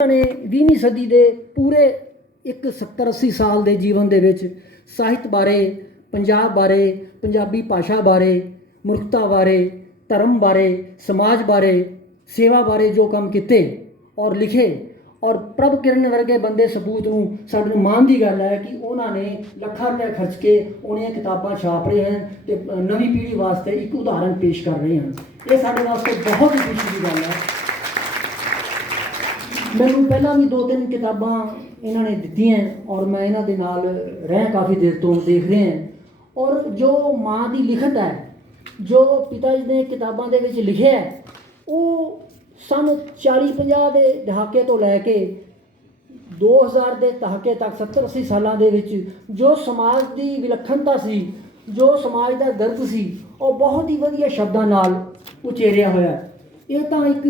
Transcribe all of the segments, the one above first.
ਨੇ 20ਵੀਂ ਸਦੀ ਦੇ ਪੂਰੇ ਇੱਕ 70-80 ਸਾਲ ਦੇ ਜੀਵਨ ਦੇ ਵਿੱਚ ਸਾਹਿਤ ਬਾਰੇ, ਪੰਜਾਬ ਬਾਰੇ, ਪੰਜਾਬੀ ਭਾਸ਼ਾ ਬਾਰੇ, ਮਨੁੱਖਤਾ ਬਾਰੇ, ਧਰਮ ਬਾਰੇ, ਸਮਾਜ ਬਾਰੇ, ਸੇਵਾ ਬਾਰੇ ਜੋ ਕੰਮ ਕੀਤੇ ਔਰ ਲਿਖੇ ਔਰ ਪ੍ਰਭ ਕਿਰਨ ਵਰਗੇ ਬੰਦੇ ਸਪੂਤ ਨੂੰ ਸਾਡੇ ਨੂੰ ਮਾਣ ਦੀ ਗੱਲ ਹੈ ਕਿ ਉਹਨਾਂ ਨੇ ਲੱਖਾਂ ਰੁਪਏ ਖਰਚ ਕੇ ਉਹਨੀਆਂ ਕਿਤਾਬਾਂ ਛਾਪ ਰਹੇ ਹਨ ਤੇ ਨਵੀਂ ਪੀੜ੍ਹੀ ਵਾਸਤੇ ਇੱਕ ਉਦਾਹਰਨ ਪੇਸ਼ ਕਰ ਰਹੇ ਹਨ। ਇਹ ਸਾਡੇ ਵਾਸਤੇ ਬਹੁਤ ਹੀ ਖੁਸ਼ੀ ਦੀ ਗੱਲ ਹੈ। ਮੈਨੂੰ ਪਹਿਲਾਂ ਵੀ 2-3 ਕਿਤਾਬਾਂ ਇਹਨਾਂ ਨੇ ਦਿੱਤੀਆਂ ਔਰ ਮੈਂ ਇਹਨਾਂ ਦੇ ਨਾਲ ਰਹਿ ਕਾਫੀ ਦੇਰ ਤੋਂ ਦੇਖ ਰਹੇ ਹਾਂ ਔਰ ਜੋ ਮਾਂ ਦੀ ਲਿਖਤ ਹੈ, ਜੋ ਪਿਤਾ ਜੀ ਨੇ ਕਿਤਾਬਾਂ ਦੇ ਵਿੱਚ ਲਿਖਿਆ ਹੈ, ਉਹ ਸਨ 40-50 ਦੇ ਦਹਾਕੇ ਤੋਂ ਲੈ ਕੇ 2000 ਦੇ ਦਹਾਕੇ ਤੱਕ 70-80 ਸਾਲਾਂ ਦੇ ਵਿੱਚ ਜੋ ਸਮਾਜ ਦੀ ਵਿਲੱਖਣਤਾ ਸੀ, ਜੋ ਸਮਾਜ ਦਾ ਦਰਦ ਸੀ, ਉਹ ਬਹੁਤ ਹੀ ਵਧੀਆ ਸ਼ਬਦਾਂ ਨਾਲ ਉਚੇਰਿਆ ਹੋਇਆ। ਇਹ ਤਾਂ ਇੱਕ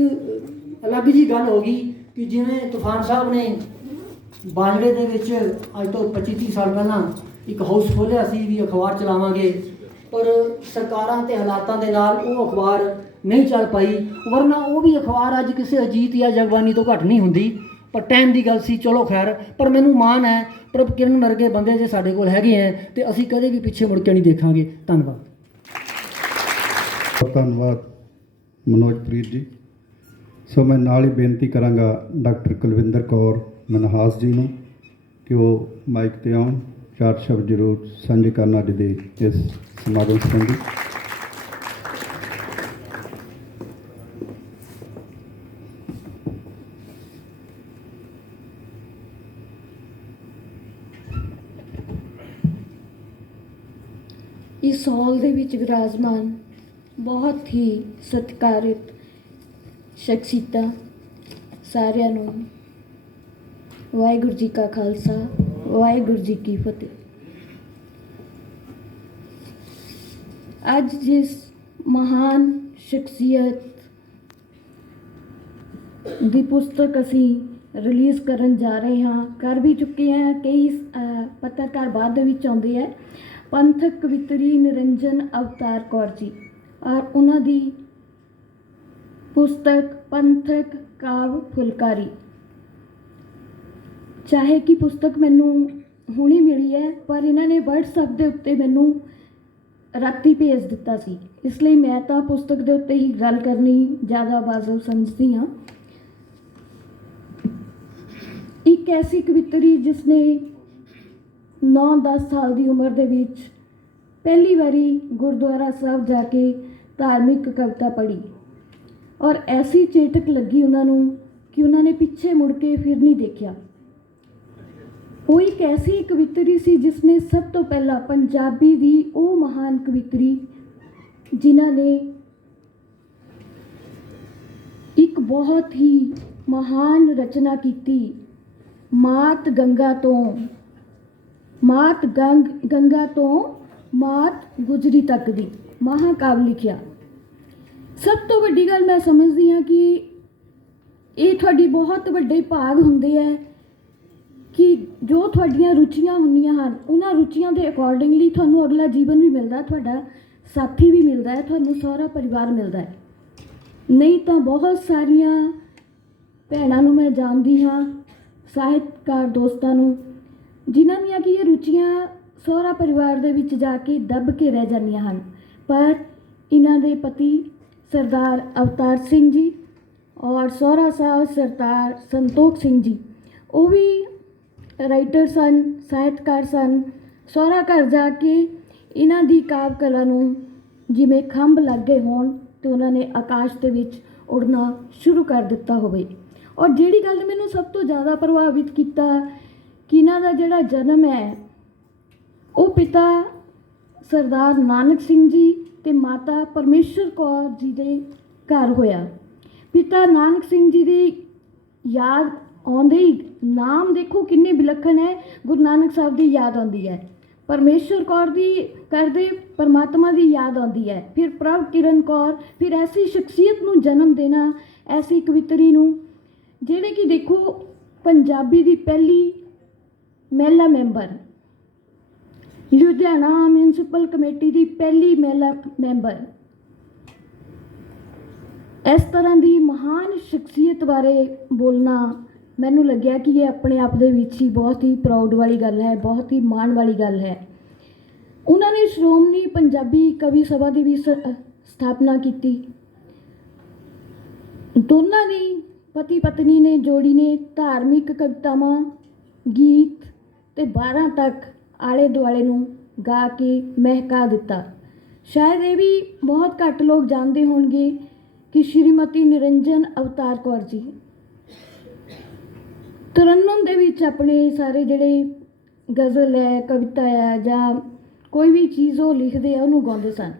ਅਲੱਗ ਜਿਹੀ ਗੱਲ ਹੋ ਗਈ ਕਿ ਜਿਵੇਂ ਤੂਫਾਨ ਸਾਹਿਬ ਨੇ ਬਾਜਰੇ ਦੇ ਵਿੱਚ ਅੱਜ ਤੋਂ 25-30 ਸਾਲ ਪਹਿਲਾਂ ਇੱਕ ਹਾਊਸ ਖੋਲ੍ਹਿਆ ਸੀ ਵੀ ਅਖਬਾਰ ਚਲਾਵਾਂਗੇ, ਪਰ ਸਰਕਾਰਾਂ ਅਤੇ ਹਾਲਾਤਾਂ ਦੇ ਨਾਲ ਉਹ ਅਖਬਾਰ ਨਹੀਂ ਚੱਲ ਪਾਈ, ਵਰਨਾ ਉਹ ਵੀ ਅਖਬਾਰ ਅੱਜ ਕਿਸੇ ਅਜੀਤ ਜਾਂ ਜਗਬਾਨੀ ਤੋਂ ਘੱਟ ਨਹੀਂ ਹੁੰਦੀ। ਪਰ ਟਾਈਮ ਦੀ ਗੱਲ ਸੀ, ਚਲੋ ਖੈਰ। ਪਰ ਮੈਨੂੰ ਮਾਣ ਹੈ ਪ੍ਰਭ ਕਿਰਨ ਵਰਗੇ ਬੰਦੇ ਜੇ ਸਾਡੇ ਕੋਲ ਹੈਗੇ ਹੈ ਅਤੇ ਅਸੀਂ ਕਦੇ ਵੀ ਪਿੱਛੇ ਮੁੜ ਕੇ ਨਹੀਂ ਦੇਖਾਂਗੇ। ਧੰਨਵਾਦ। ਧੰਨਵਾਦ ਮਨੋਜਪ੍ਰੀਤ ਜੀ। ਸੋ ਮੈਂ ਨਾਲ ਹੀ ਬੇਨਤੀ ਕਰਾਂਗਾ ਡਾਕਟਰ ਕੁਲਵਿੰਦਰ ਕੌਰ ਮਨਹਾਸ ਜੀ ਨੂੰ ਕਿ ਉਹ ਮਾਈਕ 'ਤੇ ਆਉਣ, 4 ਸ਼ਬਦ ਜ਼ਰੂਰ ਸਾਂਝੇ ਕਰਨ ਅੱਜ ਦੇ ਇਸ ਸਮਾਗਮ ਸੰਬੰਧੀ। इस हॉल ਦੇ ਵਿੱਚ ਵਿਰਾਜਮਾਨ ਬਹੁਤ ਹੀ ਸਤਿਕਾਰਿਤ ਸ਼ਖਸੀਅਤਾਂ ਸਾਰਿਆਂ ਨੂੰ ਵਾਹਿਗੁਰੂ ਜੀ ਕਾ ਖਾਲਸਾ, ਵਾਹਿਗੁਰੂ ਜੀ ਕੀ ਫਤਿਹ। ਅੱਜ ਜਿਸ ਮਹਾਨ ਸ਼ਖਸੀਅਤ ਦੀ ਪੁਸਤਕ ਅਸੀਂ ਰਿਲੀਜ਼ ਕਰਨ ਜਾ ਰਹੇ ਹਾਂ, ਕਰ ਵੀ ਚੁੱਕੇ ਹਾਂ, ਕਈ ਪੱਤਰਕਾਰ ਬਾਅਦ ਦੇ ਵਿੱਚ ਆਉਂਦੇ ਹੈ। ਪੰਥਕ ਕਵਿੱਤਰੀ ਨਿਰੰਜਨ ਅਵਤਾਰ ਕੌਰ ਜੀ ਔਰ ਉਹਨਾਂ ਦੀ ਪੁਸਤਕ ਪੰਥਕ ਕਾਵ ਫੁਲਕਾਰੀ। ਚਾਹੇ ਕਿ ਪੁਸਤਕ ਮੈਨੂੰ ਹੁਣੀ ਮਿਲੀ ਹੈ, ਪਰ ਇਹਨਾਂ ਨੇ WhatsApp ਦੇ ਉੱਤੇ ਮੈਨੂੰ ਰਾਤੀ ਭੇਜ ਦਿੱਤਾ ਸੀ, ਇਸ ਲਈ ਮੈਂ ਤਾਂ ਪੁਸਤਕ ਦੇ ਉੱਤੇ ਹੀ ਗੱਲ ਕਰਨੀ ਜ਼ਿਆਦਾ ਵਾਜਬ ਸਮਝਦੀ ਹਾਂ। ਇੱਕ ਐਸੀ ਕਵਿੱਤਰੀ ਜਿਸ ਨੇ 9-10 ਸਾਲ ਦੀ ਉਮਰ ਦੇ ਵਿੱਚ ਪਹਿਲੀ ਵਾਰੀ ਗੁਰਦੁਆਰਾ ਸਾਹਿਬ ਜਾ ਕੇ ਧਾਰਮਿਕ ਕਵਿਤਾ ਪੜ੍ਹੀ ਔਰ ਐਸੀ ਚੇਟਕ ਲੱਗੀ ਉਹਨਾਂ ਨੂੰ ਕਿ ਉਹਨਾਂ ਨੇ ਪਿੱਛੇ ਮੁੜ ਕੇ ਫਿਰ ਨਹੀਂ ਦੇਖਿਆ। ਉਹ ਇੱਕ ਐਸੀ ਕਵਿੱਤਰੀ ਸੀ ਜਿਸ ਨੇ ਸਭ ਤੋਂ ਪਹਿਲਾਂ ਪੰਜਾਬੀ ਦੀ ਉਹ ਮਹਾਨ ਕਵਿੱਤਰੀ ਜਿਨ੍ਹਾਂ ਨੇ ਇੱਕ ਬਹੁਤ ਹੀ ਮਹਾਨ ਰਚਨਾ ਕੀਤੀ, ਗੰਗਾ ਤੋਂ ਮਾਤ ਗੁਜਰੀ ਤੱਕ ਦੀ ਮਹਾਕਾਵਿ ਲਿਖਿਆ। ਸਭ ਤੋਂ ਵੱਡੀ ਗੱਲ ਮੈਂ ਸਮਝਦੀ ਹਾਂ ਕਿ ਇਹ ਤੁਹਾਡੀ ਬਹੁਤ ਵੱਡੇ ਭਾਗ ਹੁੰਦੇ ਹੈ ਕਿ ਜੋ ਤੁਹਾਡੀਆਂ ਰੁਚੀਆਂ ਹੁੰਦੀਆਂ ਹਨ, ਉਹਨਾਂ ਰੁਚੀਆਂ ਦੇ ਅਕੋਰਡਿੰਗਲੀ ਤੁਹਾਨੂੰ ਅਗਲਾ ਜੀਵਨ ਵੀ ਮਿਲਦਾ, ਤੁਹਾਡਾ ਸਾਥੀ ਵੀ ਮਿਲਦਾ ਹੈ, ਤੁਹਾਨੂੰ ਸਹੁਰਾ ਪਰਿਵਾਰ ਮਿਲਦਾ ਹੈ। ਨਹੀਂ ਤਾਂ ਬਹੁਤ ਸਾਰੀਆਂ ਭੈਣਾਂ ਨੂੰ ਮੈਂ ਜਾਣਦੀ ਹਾਂ, ਸਾਹਿਤਕਾਰ ਦੋਸਤਾਂ ਨੂੰ, ਜਿਨ੍ਹਾਂ ਦੀਆਂ ਕਿ ਇਹ ਰੁਚੀਆਂ ਸਹੁਰਾ ਪਰਿਵਾਰ ਦੇ ਵਿੱਚ ਜਾ ਕੇ ਦੱਬ ਕੇ ਰਹਿ ਜਾਂਦੀਆਂ ਹਨ। ਪਰ ਇਹਨਾਂ ਦੇ ਪਤੀ ਸਰਦਾਰ ਅਵਤਾਰ ਸਿੰਘ ਜੀ ਔਰ ਸਹੁਰਾ ਸਾਹਿਬ ਸਰਦਾਰ ਸੰਤੋਖ ਸਿੰਘ ਜੀ, ਉਹ ਵੀ ਰਾਈਟਰ ਸਨ, ਸਾਹਿਤਕਾਰ ਸਨ। ਸਹੁਰਾ ਘਰ ਜਾ ਕੇ ਇਹਨਾਂ ਦੀ ਕਾਵਿ ਕਲਾ ਨੂੰ ਜਿਵੇਂ ਖੰਭ ਲੱਗ ਗਏ ਹੋਣ ਅਤੇ ਉਹਨਾਂ ਨੇ ਆਕਾਸ਼ ਦੇ ਵਿੱਚ ਉੜਨਾ ਸ਼ੁਰੂ ਕਰ ਦਿੱਤਾ ਹੋਵੇ। ਔਰ ਜਿਹੜੀ ਗੱਲ ਮੈਨੂੰ ਸਭ ਤੋਂ ਜ਼ਿਆਦਾ ਪ੍ਰਭਾਵਿਤ ਕੀਤਾ ਕਿ ਇਹਨਾਂ ਦਾ ਜਿਹੜਾ ਜਨਮ ਹੈ ਉਹ ਪਿਤਾ ਸਰਦਾਰ ਨਾਨਕ ਸਿੰਘ ਜੀ ਅਤੇ ਮਾਤਾ ਪਰਮੇਸ਼ਰ ਕੌਰ ਜੀ ਦੇ ਘਰ ਹੋਇਆ। ਪਿਤਾ ਨਾਨਕ ਸਿੰਘ ਜੀ ਦੀ ਯਾਦ ਆਉਂਦੇ ਹੀ, ਨਾਮ ਦੇਖੋ ਕਿੰਨੇ ਵਿਲੱਖਣ ਹੈ, ਗੁਰੂ ਨਾਨਕ ਸਾਹਿਬ ਦੀ ਯਾਦ ਆਉਂਦੀ ਹੈ, ਪਰਮੇਸ਼ਰ ਕੌਰ ਦੀ ਕਰਦੇ ਪਰਮਾਤਮਾ ਦੀ ਯਾਦ ਆਉਂਦੀ ਹੈ, ਫਿਰ ਪ੍ਰਭ ਕਿਰਨ ਕੌਰ, ਫਿਰ ਐਸੀ ਸ਼ਖਸੀਅਤ ਨੂੰ ਜਨਮ ਦੇਣਾ, ਐਸੀ ਕਵਿੱਤਰੀ ਨੂੰ ਜਿਹੜੇ ਕਿ ਦੇਖੋ ਪੰਜਾਬੀ ਦੀ ਪਹਿਲੀ ਮਹਿਲਾ ਮੈਂਬਰ, ਲੁਧਿਆਣਾ ਮਿਊਨਸਿਪਲ ਕਮੇਟੀ ਦੀ ਪਹਿਲੀ ਮਹਿਲਾ ਮੈਂਬਰ, ਇਸ ਤਰ੍ਹਾਂ ਦੀ ਮਹਾਨ ਸ਼ਖਸੀਅਤ ਬਾਰੇ ਬੋਲਣਾ ਮੈਨੂੰ ਲੱਗਿਆ ਕਿ ਇਹ ਆਪਣੇ ਆਪ ਦੇ ਵਿੱਚ ਹੀ ਬਹੁਤ ਹੀ ਪ੍ਰਾਊਡ ਵਾਲੀ ਗੱਲ ਹੈ, ਬਹੁਤ ਹੀ ਮਾਣ ਵਾਲੀ ਗੱਲ ਹੈ। ਉਹਨਾਂ ਨੇ ਸ਼੍ਰੋਮਣੀ ਪੰਜਾਬੀ ਕਵੀ ਸਭਾ ਦੀ ਵੀ ਸਥਾਪਨਾ ਕੀਤੀ। ਦੋਨਾਂ ਨੇ ਪਤੀ ਪਤਨੀ ਨੇ ਜੋੜੀ ਨੇ ਧਾਰਮਿਕ ਕਵਿਤਾਵਾਂ, ਗੀਤ ਤੇ 12 ਤੱਕ ਆਲੇ ਦੁਆਲੇ ਨੂੰ ਗਾ ਕੇ ਮਹਿਕਾ ਦਿੱਤਾ। ਸ਼ਾਇਦ ਇਹ ਵੀ ਬਹੁਤ ਘੱਟ ਲੋਕ ਜਾਣਦੇ ਹੋਣਗੇ ਕਿ ਸ਼੍ਰੀਮਤੀ ਨਿਰੰਜਨ ਅਵਤਾਰ ਕੌਰ ਜੀ ਤਰੰਨੁਮ ਦੇ ਵਿੱਚ ਆਪਣੇ ਸਾਰੇ ਜਿਹੜੇ ਗਜ਼ਲ ਹੈ, ਕਵਿਤਾ ਹੈ ਜਾਂ ਕੋਈ ਵੀ ਚੀਜ਼ ਉਹ ਲਿਖਦੇ ਆ ਉਹਨੂੰ ਗਾਉਂਦੇ ਸਨ।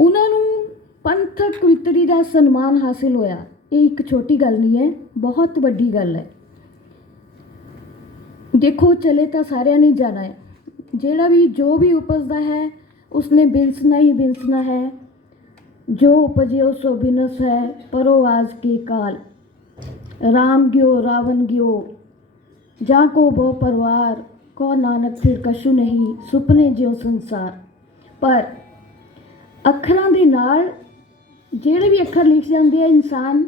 ਉਹਨਾਂ ਨੂੰ ਪੰਥਕ ਕਵਿਤਰੀ ਦਾ ਸਨਮਾਨ ਹਾਸਿਲ ਹੋਇਆ। ਇਹ ਇੱਕ ਛੋਟੀ ਗੱਲ ਨਹੀਂ ਹੈ, ਬਹੁਤ ਵੱਡੀ ਗੱਲ ਹੈ। ਦੇਖੋ ਚਲੇ ਤਾਂ ਸਾਰਿਆਂ ਨੇ ਜਾਣਾ ਹੈ, ਜਿਹੜਾ ਵੀ ਜੋ ਵੀ ਉਪਜਦਾ ਹੈ ਉਸਨੇ ਬਿਨਸਣਾ ਹੀ ਬਿਨਸਣਾ ਹੈ। ਜੋ उपजियो सो बिनस है परोवाज के काल, राम ग्यो रावण ग्यो जाको बो परवार, को नानक फिर कछु नहीं सुपने ज्यो संसार। पर ਅੱਖਰਾਂ ਦੇ ਨਾਲ ਜਿਹੜੇ ਵੀ ਅੱਖਰ ਲਿਖ ਜਾਂਦੇ ਆ ਇਨਸਾਨ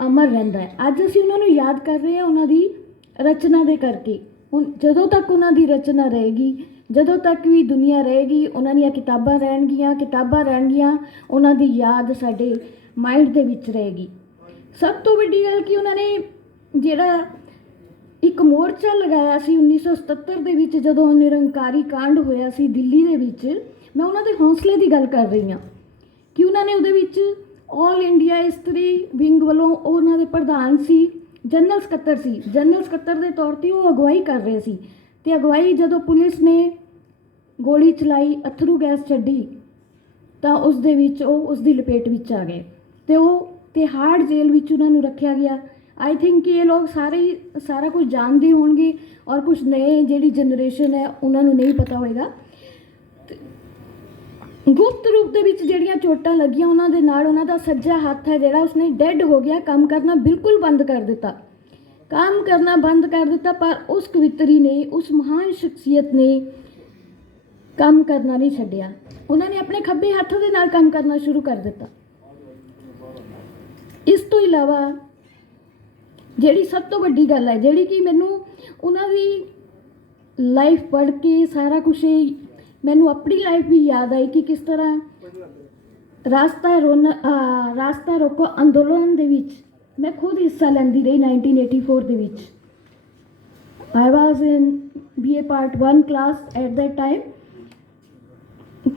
ਅਮਰ ਰਹਿੰਦਾ ਹੈ। ਅੱਜ ਅਸੀਂ ਉਹਨਾਂ ਨੂੰ ਯਾਦ ਕਰ ਰਹੇ ਹਾਂ ਉਹਨਾਂ ਦੀ ਰਚਨਾ ਦੇ ਕਰਕੇ। ਹੁਣ ਜਦੋਂ ਤੱਕ ਉਹਨਾਂ ਦੀ ਰਚਨਾ ਰਹੇਗੀ, ਜਦੋਂ ਤੱਕ ਵੀ ਦੁਨੀਆ ਰਹੇਗੀ, ਉਹਨਾਂ ਦੀਆਂ ਕਿਤਾਬਾਂ ਰਹਿਣਗੀਆਂ, ਉਹਨਾਂ ਦੀ ਯਾਦ ਸਾਡੇ ਮਾਈਂਡ ਦੇ ਵਿੱਚ ਰਹੇਗੀ। ਸਭ ਤੋਂ ਵੱਡੀ ਗੱਲ ਕਿ ਉਹਨਾਂ ਨੇ ਜਿਹੜਾ ਇੱਕ ਮੋਰਚਾ ਲਗਾਇਆ ਸੀ 1977 ਦੇ ਵਿੱਚ, ਜਦੋਂ ਨਿਰੰਕਾਰੀ ਕਾਂਡ ਹੋਇਆ ਸੀ ਦਿੱਲੀ ਦੇ ਵਿੱਚ, ਮੈਂ ਉਹਨਾਂ ਦੇ ਹੌਸਲੇ ਦੀ ਗੱਲ ਕਰ ਰਹੀ ਹਾਂ ਕਿ ਉਹਨਾਂ ਨੇ ਉਹਦੇ ਵਿੱਚ ਆਲ ਇੰਡੀਆ ਇਸਤਰੀ ਵਿੰਗ ਵੱਲੋਂ ਉਹਨਾਂ ਦੇ ਪ੍ਰਧਾਨ ਸੀ, ਜਨਰਲ ਸਕੱਤਰ ਸੀ। ਜਨਰਲ ਸਕੱਤਰ ਦੇ ਤੌਰ 'ਤੇ ਉਹ ਅਗਵਾਈ ਕਰ ਰਹੇ ਸੀ ਅਤੇ ਅਗਵਾਈ ਜਦੋਂ ਪੁਲਿਸ ਨੇ ਗੋਲੀ ਚਲਾਈ, ਅਥਰੂ ਗੈਸ ਛੱਡੀ, ਤਾਂ ਉਸ ਦੇ ਵਿੱਚ ਉਹ ਉਸ ਦੀ ਲਪੇਟ ਵਿੱਚ ਆ ਗਏ ਅਤੇ ਉਹ ਤਿਹਾੜ ਜੇਲ੍ਹ ਵਿੱਚ ਉਹਨਾਂ ਨੂੰ ਰੱਖਿਆ ਗਿਆ। ਆਈ ਥਿੰਕ ਕਿ ਇਹ ਲੋਕ ਸਾਰਾ ਕੁਝ ਜਾਣਦੇ ਹੋਣਗੇ ਔਰ ਕੁਝ ਨਏ ਜਿਹੜੀ ਜਨਰੇਸ਼ਨ ਹੈ ਉਹਨਾਂ ਨੂੰ ਨਹੀਂ ਪਤਾ ਹੋਏਗਾ। ਗੁਪਤ ਰੂਪ ਦੇ ਵਿੱਚ ਜਿਹੜੀਆਂ ਚੋਟਾਂ ਲੱਗੀਆਂ ਉਹਨਾਂ ਦੇ ਨਾਲ ਉਹਨਾਂ ਦਾ ਸੱਜਾ ਹੱਥ ਹੈ ਜਿਹੜਾ ਉਸਨੇ ਡੈੱਡ ਹੋ ਗਿਆ, ਕੰਮ ਕਰਨਾ ਬਿਲਕੁਲ ਬੰਦ ਕਰ ਦਿੱਤਾ। ਪਰ ਉਸ ਕਵਿਤਰੀ ਨੇ, ਉਸ ਮਹਾਨ ਸ਼ਖਸੀਅਤ ਨੇ ਕੰਮ ਕਰਨਾ ਨਹੀਂ ਛੱਡਿਆ। ਉਹਨਾਂ ਨੇ ਆਪਣੇ ਖੱਬੇ ਹੱਥ ਦੇ ਨਾਲ ਕੰਮ ਕਰਨਾ ਸ਼ੁਰੂ ਕਰ ਦਿੱਤਾ। ਇਸ ਤੋਂ ਇਲਾਵਾ ਜਿਹੜੀ ਸਭ ਤੋਂ ਵੱਡੀ ਗੱਲ ਹੈ, ਜਿਹੜੀ ਕਿ ਮੈਨੂੰ ਉਹਨਾਂ ਦੀ ਲਾਈਫ ਪੜ੍ਹ ਕੇ ਸਾਰਾ ਕੁਛ ਮੈਨੂੰ ਆਪਣੀ ਲਾਈਫ ਵੀ ਯਾਦ ਆਈ ਕਿ ਕਿਸ ਤਰ੍ਹਾਂ ਰਾਸਤਾ ਰੋਕੋ ਅੰਦੋਲਨ ਦੇ ਵਿੱਚ ਮੈਂ ਖੁਦ ਹਿੱਸਾ ਲੈਂਦੀ ਰਹੀ 1984 ਦੇ ਵਿੱਚ। ਆਈ ਵਾਜ਼ ਇਨ BA Part 1 class at that time.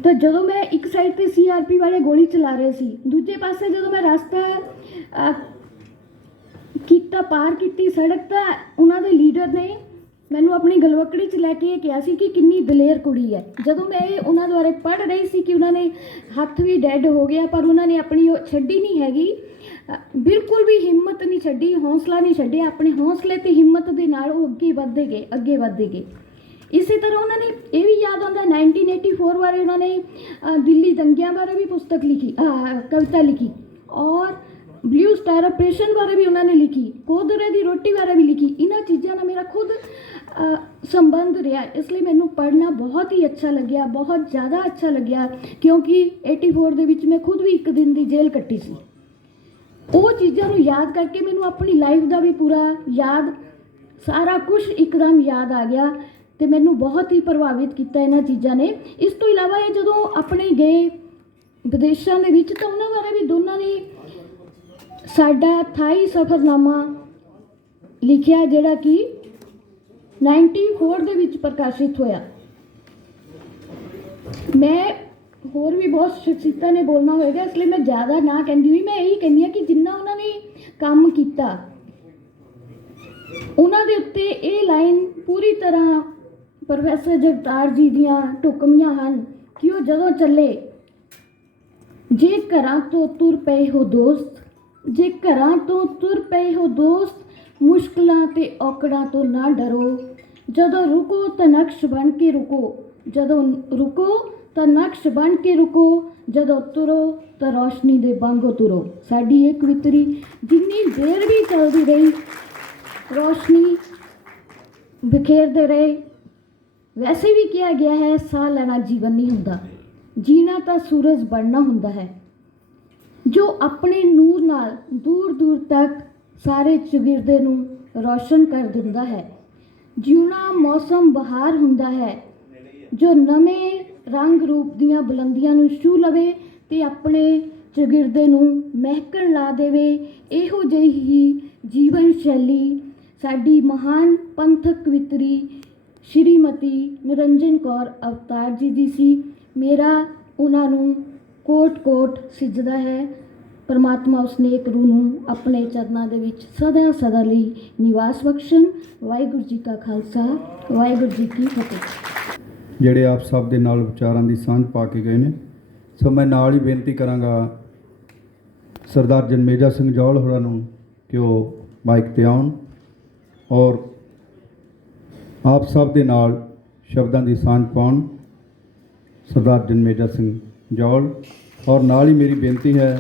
ਤਾਂ ਜਦੋਂ ਮੈਂ ਇੱਕ ਸਾਈਡ 'ਤੇ CRP ਵਾਲੇ ਗੋਲੀ ਚਲਾ ਰਹੇ ਸੀ, ਦੂਜੇ ਪਾਸੇ ਜਦੋਂ ਮੈਂ ਰਸਤਾ ਪਾਰ ਕੀਤੀ ਸੜਕ, ਤਾਂ ਉਹਨਾਂ ਦੇ ਲੀਡਰ ਨੇ ਮੈਨੂੰ ਆਪਣੀ ਗਲਵੱਕੜੀ 'ਚ ਲੈ ਕੇ ਇਹ ਕਿਹਾ ਸੀ ਕਿ ਕਿੰਨੀ ਦਲੇਰ ਕੁੜੀ ਹੈ। ਜਦੋਂ ਮੈਂ ਇਹ ਉਹਨਾਂ ਦੁਆਰੇ ਪੜ੍ਹ ਰਹੀ ਸੀ ਕਿ ਉਹਨਾਂ ਨੇ ਹੱਥ ਵੀ ਡੈੱਡ ਹੋ ਗਿਆ, ਪਰ ਉਹਨਾਂ ਨੇ ਆਪਣੀ ਉਹ ਛੱਡੀ ਨਹੀਂ ਹੈਗੀ, ਬਿਲਕੁਲ ਵੀ ਹਿੰਮਤ ਨਹੀਂ ਛੱਡੀ, ਹੌਸਲਾ ਨਹੀਂ ਛੱਡਿਆ। ਆਪਣੇ ਹੌਸਲੇ ਅਤੇ ਹਿੰਮਤ ਦੇ ਨਾਲ ਉਹ ਅੱਗੇ ਵੱਧਦੇ ਗਏ। ਇਸੇ ਤਰ੍ਹਾਂ ਉਹਨਾਂ ਨੇ ਇਹ ਵੀ ਯਾਦ ਆਉਂਦਾ 1984 ਬਾਰੇ ਉਹਨਾਂ ਨੇ ਦਿੱਲੀ ਦੰਗਿਆਂ ਬਾਰੇ ਵੀ ਕਵਿਤਾ ਲਿਖੀ ਔਰ ਬਲੂ ਸਟਾਰ ਆਪਰੇਸ਼ਨ ਬਾਰੇ ਵੀ ਉਹਨਾਂ ਨੇ ਲਿਖੀ, ਕੋਦਰੇ ਦੀ ਰੋਟੀ ਬਾਰੇ ਵੀ ਲਿਖੀ। ਇਹਨਾਂ ਚੀਜ਼ਾਂ ਨਾਲ ਮੇਰਾ ਖੁਦ ਸੰਬੰਧ ਰਿਹਾ, ਇਸ ਲਈ ਮੈਨੂੰ ਪੜ੍ਹਨਾ ਬਹੁਤ ਹੀ ਅੱਛਾ ਲੱਗਿਆ, ਬਹੁਤ ਜ਼ਿਆਦਾ ਅੱਛਾ ਲੱਗਿਆ, ਕਿਉਂਕਿ 84 ਦੇ ਵਿੱਚ ਮੈਂ ਖੁਦ ਵੀ ਇੱਕ ਦਿਨ ਦੀ ਜੇਲ੍ਹ ਕੱਟੀ ਸੀ। ਉਹ ਚੀਜ਼ਾਂ ਨੂੰ ਯਾਦ ਕਰਕੇ ਮੈਨੂੰ ਆਪਣੀ ਲਾਈਫ ਦਾ ਵੀ ਪੂਰਾ ਸਾਰਾ ਕੁਝ ਇੱਕਦਮ ਯਾਦ ਆ ਗਿਆ ਅਤੇ ਮੈਨੂੰ ਬਹੁਤ ਹੀ ਪ੍ਰਭਾਵਿਤ ਕੀਤਾ ਇਹਨਾਂ ਚੀਜ਼ਾਂ ਨੇ। ਇਸ ਤੋਂ ਇਲਾਵਾ ਇਹ ਜਦੋਂ ਆਪਣੇ ਗਏ ਵਿਦੇਸ਼ਾਂ ਦੇ ਵਿੱਚ, ਤਾਂ ਉਹਨਾਂ ਬਾਰੇ ਵੀ ਦੋਨਾਂ ਨੇ ਸਾਡਾ ਥਾਈ ਸਫ਼ਰਨਾਮਾ ਲਿਖਿਆ, ਜਿਹੜਾ ਕਿ 94 ਦੇ ਵਿੱਚ ਪ੍ਰਕਾਸ਼ਿਤ ਹੋਇਆ। ਮੈਂ ਹੋਰ ਵੀ ਬਹੁਤ ਸ਼ਖਸੀਅਤਾਂ ਨੇ ਬੋਲਣਾ ਹੋਏਗਾ, ਇਸ ਲਈ ਮੈਂ ਜ਼ਿਆਦਾ ਨਾ ਕਹਿੰਦੀ ਹੋਈ ਮੈਂ ਇਹੀ ਕਹਿੰਦੀ ਹਾਂ ਕਿ ਜਿੰਨਾ ਉਹਨਾਂ ਨੇ ਕੰਮ ਕੀਤਾ ਉਹਨਾਂ ਦੇ ਉੱਤੇ ਇਹ ਲਾਈਨ ਪੂਰੀ ਤਰ੍ਹਾਂ ਪ੍ਰੋਫੈਸਰ ਜਗਤਾਰ ਜੀ ਦੀਆਂ ਢੁਕਵੀਆਂ ਹਨ ਕਿ ਉਹ ਜਦੋਂ ਚੱਲੇ, ਜੇ ਘਰਾਂ ਤੋਂ ਤੁਰ ਪਏ ਹੋ ਦੋਸਤ, ਮੁਸ਼ਕਿਲਾਂ ਤੇ ਔਕੜਾਂ ਤੋਂ ਨਾ ਡਰੋ, ਜਦੋਂ ਰੁਕੋ ਤਾਂ ਨਕਸ਼ ਬਣ ਕੇ ਰੁਕੋ, ਜਦੋਂ ਤੁਰੋ ਤਾਂ ਰੋਸ਼ਨੀ ਦੇ ਵਾਂਗੂ ਤੁਰੋ। ਸਾਡੀ ਇਹ ਕਵਿਤਰੀ ਜਿੰਨੀ ਦੇਰ ਵੀ ਚੱਲਦੀ ਰਹੀ, ਰੋਸ਼ਨੀ ਬਿਖੇਰਦੇ ਰਹੇ। ਵੈਸੇ ਵੀ ਕਿਹਾ ਗਿਆ ਹੈ, ਸਾਹ ਲੈਣਾ ਜੀਵਨ ਨਹੀਂ ਹੁੰਦਾ, ਜੀਣਾ ਤਾਂ ਸੂਰਜ ਬਣਨਾ ਹੁੰਦਾ ਹੈ, ਜੋ ਆਪਣੇ ਨੂਰ ਨਾਲ ਦੂਰ ਦੂਰ ਤੱਕ ਸਾਰੇ ਚੁਗਿਰਦੇ ਨੂੰ ਰੌਸ਼ਨ ਕਰ ਦਿੰਦਾ ਹੈ। ਜਿਉਣਾ ਮੌਸਮ ਬਹਾਰ ਹੁੰਦਾ ਹੈ, ਜੋ ਨਵੇਂ ਰੰਗ ਰੂਪ ਦੀਆਂ ਬੁਲੰਦੀਆਂ ਨੂੰ ਛੂਹ ਲਵੇ ਤੇ ਆਪਣੇ ਚੁਗਿਰਦੇ ਨੂੰ ਮਹਿਕਣ ਲਾ ਦੇਵੇ। ਇਹੋ ਜਿਹੀ ਹੀ ਜੀਵਨ ਸ਼ੈਲੀ ਸਾਡੀ ਮਹਾਨ ਪੰਥਕ ਕਵਿੱਤਰੀ ਸ਼੍ਰੀਮਤੀ ਨਿਰੰਜਨ ਕੌਰ ਅਵਤਾਰ ਜੀ ਦੀ ਸੀ। ਮੇਰਾ ਉਹਨਾਂ ਨੂੰ ਕੋਟ ਸਿਜਦਾ ਹੈ। ਪਰਮਾਤਮਾ ਉਸ ਨੇਕ ਰੂਹ ਨੂੰ ਆਪਣੇ ਚਰਨਾਂ ਦੇ ਵਿੱਚ ਸਦਾ ਸਦਾ ਲਈ ਨਿਵਾਸ ਬਖਸ਼ਣ। ਵਾਹਿਗੁਰੂ ਜੀ ਕਾ ਖਾਲਸਾ, ਵਾਹਿਗੁਰੂ ਜੀ ਕੀ ਫਤਿਹ। ਜਿਹੜੇ ਆਪ ਸਭ ਦੇ ਨਾਲ ਵਿਚਾਰਾਂ ਦੀ ਸਾਂਝ ਪਾ ਕੇ ਗਏ ਨੇ। ਸੋ ਮੈਂ ਨਾਲ ਹੀ ਬੇਨਤੀ ਕਰਾਂਗਾ ਸਰਦਾਰ ਜਨਮੇਜਾ ਸਿੰਘ ਜੌਲ ਹੋਰਾਂ ਨੂੰ ਕਿ ਉਹ ਮਾਈਕ ਤੇ ਆਉਣ ਔਰ ਆਪ ਸਭ ਦੇ ਨਾਲ ਸ਼ਬਦਾਂ ਦੀ ਸਾਂਝ ਪਾਉਣ। ਸਰਦਾਰ ਜਨਮੇਜਾ ਸਿੰਘ ਜੌਲ। ਔਰ ਨਾਲ ਹੀ ਮੇਰੀ ਬੇਨਤੀ ਹੈ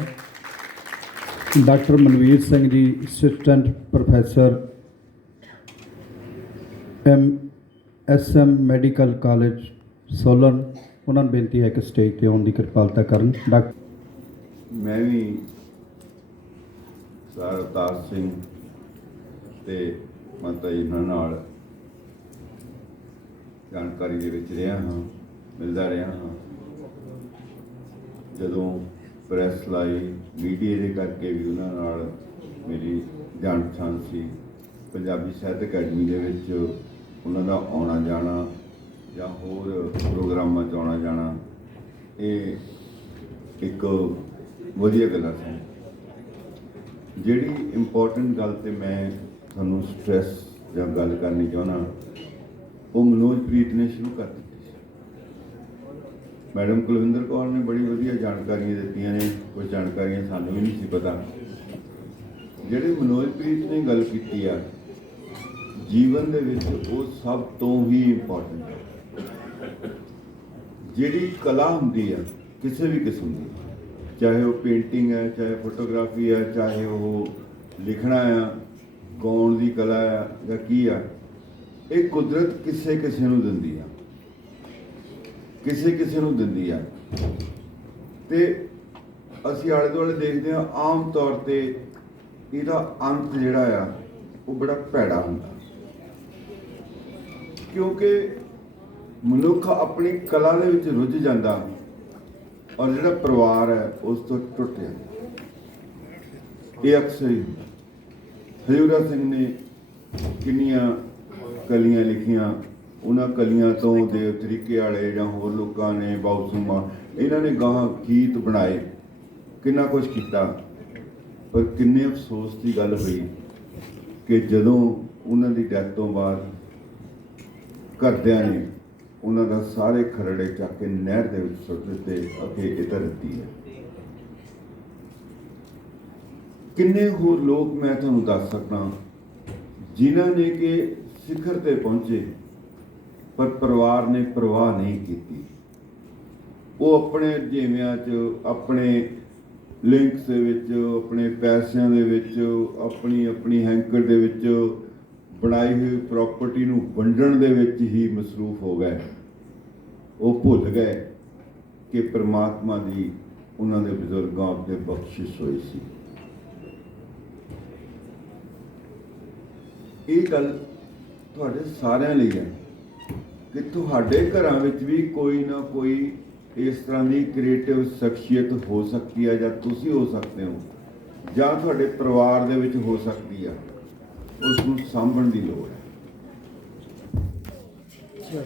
doctor Manveer Singh ji, assistant professor SM medical college Solan, ਉਹਨਾਂ ਨੂੰ ਬੇਨਤੀ ਹੈ ਕਿ ਸਟੇਜ 'ਤੇ ਆਉਣ ਦੀ ਕਿਰਪਾਲਤਾ ਕਰਨ। ਮੈਂ ਵੀ ਸਰ ਅਵਤਾਰ ਸਿੰਘ ਤੇ ਮਾਤਾ ਜੀ ਨਾਲ ਜਾਣਕਾਰੀ ਦੇ ਵਿੱਚ ਰਿਹਾ ਹਾਂ, ਮਿਲਦਾ ਰਿਹਾ ਹਾਂ। ਜਦੋਂ ਪ੍ਰੈਸ ਲਾਈ, ਮੀਡੀਆ ਦੇ ਕਰਕੇ ਵੀ ਉਹਨਾਂ ਨਾਲ ਮੇਰੀ ਜਾਣ ਪਛਾਣ ਸੀ। ਪੰਜਾਬੀ ਸਾਹਿਤ ਅਕੈਡਮੀ ਦੇ ਵਿੱਚ ਉਹਨਾਂ ਦਾ ਆਉਣਾ ਜਾਣਾ ਜਾਂ ਹੋਰ ਪ੍ਰੋਗਰਾਮਾਂ 'ਚ ਆਉਣਾ ਜਾਣਾ, ਇਹ ਇੱਕ ਵਧੀਆ ਗੱਲਾਂ ਸੀ। ਜਿਹੜੀ ਇੰਪੋਰਟੈਂਟ ਗੱਲ 'ਤੇ ਮੈਂ ਤੁਹਾਨੂੰ ਸਟ੍ਰੈਸ ਜਾਂ ਗੱਲ ਕਰਨੀ ਚਾਹੁੰਦਾ, ਉਹ ਮਨੋਜਪ੍ਰੀਤ ਨੇ ਸ਼ੁਰੂ ਕਰ ਦਿੱਤੀ ਸੀ। ਮੈਡਮ ਕੁਲਵਿੰਦਰ ਕੌਰ ਨੇ ਬੜੀ ਵਧੀਆ ਜਾਣਕਾਰੀਆਂ ਦਿੱਤੀਆਂ ਨੇ, ਕੁਝ ਜਾਣਕਾਰੀਆਂ ਸਾਨੂੰ ਵੀ ਨਹੀਂ ਸੀ ਪਤਾ। ਜਿਹੜੀ ਮਨੋਜਪ੍ਰੀਤ ਨੇ ਗੱਲ ਕੀਤੀ ਆ ਜੀਵਨ ਦੇ ਵਿੱਚ, ਉਹ ਸਭ ਤੋਂ ਹੀ ਇੰਪੋਰਟੈਂਟ ਹੈ। ਜਿਹੜੀ ਕਲਾ ਹੁੰਦੀ ਆ ਕਿਸੇ ਵੀ ਕਿਸਮ ਦੀ, ਚਾਹੇ ਉਹ ਪੇਂਟਿੰਗ ਹੈ, ਚਾਹੇ ਫੋਟੋਗ੍ਰਾਫੀ ਹੈ, ਚਾਹੇ ਉਹ ਲਿਖਣਾ ਆ, ਗਾਉਣ ਦੀ ਕਲਾ ਆ ਜਾਂ ਕੀ ਆ, ਇਹ ਕੁਦਰਤ ਕਿਸੇ ਨੂੰ ਦਿੰਦੀ ਆ, ਕਿਸੇ ਨੂੰ ਦਿੰਦੀ ਆ। ਤੇ ਅਸੀਂ ਆਲੇ ਦੁਆਲੇ ਦੇਖਦੇ ਹਾਂ, ਆਮ ਤੌਰ ਤੇ ਇਹਦਾ ਅੰਤ ਜਿਹੜਾ ਆ ਉਹ ਬੜਾ ਭੈੜਾ ਹੁੰਦਾ, ਕਿਉਂਕਿ ਮਨੁੱਖ ਆਪਣੀ ਕਲਾ ਦੇ ਵਿੱਚ ਰੁੱਝ ਜਾਂਦਾ ਔਰ ਜਿਹੜਾ ਪਰਿਵਾਰ ਹੈ ਉਸ ਤੋਂ ਟੁੱਟ ਜਾਂਦਾ। ਇਹ ਅਕਸਰ ਹੀ ਹਜ਼ੂਰਾ ਸਿੰਘ ਨੇ ਕਿੰਨੀਆਂ ਕਲੀਆਂ ਲਿਖੀਆਂ, ਉਹਨਾਂ ਕਲੀਆਂ ਤੋਂ ਦੇਵ ਤਰੀਕੇ ਵਾਲੇ ਜਾਂ ਹੋਰ ਲੋਕਾਂ ਨੇ, ਬਾਉਸੂਮਾ, ਇਹਨਾਂ ਨੇ ਗਾਹਾਂ ਗੀਤ ਬਣਾਏ, ਕਿੰਨਾ ਕੁਛ ਕੀਤਾ। ਪਰ ਕਿੰਨੇ ਅਫਸੋਸ ਦੀ ਗੱਲ ਹੋਈ ਕਿ ਜਦੋਂ ਉਹਨਾਂ ਦੀ ਡੈਥ ਤੋਂ ਬਾਅਦ ਘਰਦਿਆਂ ਨੇ ਉਹਨਾਂ ਦਾ ਸਾਰੇ ਖਰੜੇ ਚੱਕ ਕੇ ਨਹਿਰ ਦੇ ਵਿੱਚ ਸੁੱਟ ਦਿੱਤੇ ਅਤੇ ਇਹ ਧਰਤੀ ਹੈ। ਕਿੰਨੇ ਹੋਰ ਲੋਕ ਮੈਂ ਤੁਹਾਨੂੰ ਦੱਸ ਸਕਦਾ ਜਿਨ੍ਹਾਂ ਨੇ ਕਿ ਸਿਖਰ ਤੇ ਪਹੁੰਚੇ ਪਰ ਪਰਿਵਾਰ ਨੇ ਪਰਵਾਹ ਨਹੀਂ ਕੀਤੀ। ਉਹ ਆਪਣੇ ਜਿਵੇਂ 'ਚ, ਆਪਣੇ ਲਿੰਕਸ ਦੇ ਵਿੱਚ, ਆਪਣੇ ਪੈਸਿਆਂ ਦੇ ਵਿੱਚ, ਆਪਣੀ ਹੈਂਕਰ ਦੇ ਵਿੱਚ ਬਣਾਈ ਹੋਈ ਪ੍ਰਾਪਰਟੀ ਨੂੰ ਵੰਡਣ ਦੇ ਵਿੱਚ ਹੀ ਮਸਰੂਫ ਹੋ ਗਏ। ਉਹ ਭੁੱਲ ਗਏ ਕਿ ਪਰਮਾਤਮਾ ਦੀ ਉਹਨਾਂ ਦੇ ਬਜ਼ੁਰਗਾਂ ਉੱਤੇ ਬਖਸ਼ਿਸ਼ ਹੋਈ ਸੀ। ਇਹ ਗੱਲ ਤੁਹਾਡੇ ਸਾਰਿਆਂ ਲਈ ਹੈ ਕਿ ਤੁਹਾਡੇ ਘਰਾਂ ਵਿੱਚ ਵੀ ਕੋਈ ਨਾ ਕੋਈ ਇਸ ਤਰ੍ਹਾਂ ਦੀ ਕ੍ਰੀਏਟਿਵ ਸ਼ਖਸੀਅਤ ਹੋ ਸਕਦੀ ਹੈ, ਜਾਂ ਤੁਸੀਂ ਹੋ ਸਕਦੇ ਹੋ, ਜਾਂ ਤੁਹਾਡੇ ਪਰਿਵਾਰ ਦੇ ਵਿੱਚ ਹੋ ਸਕਦੀ ਆ। ਉਸ ਨੂੰ ਸਾਂਭਣ ਦੀ ਲੋੜ ਹੈ।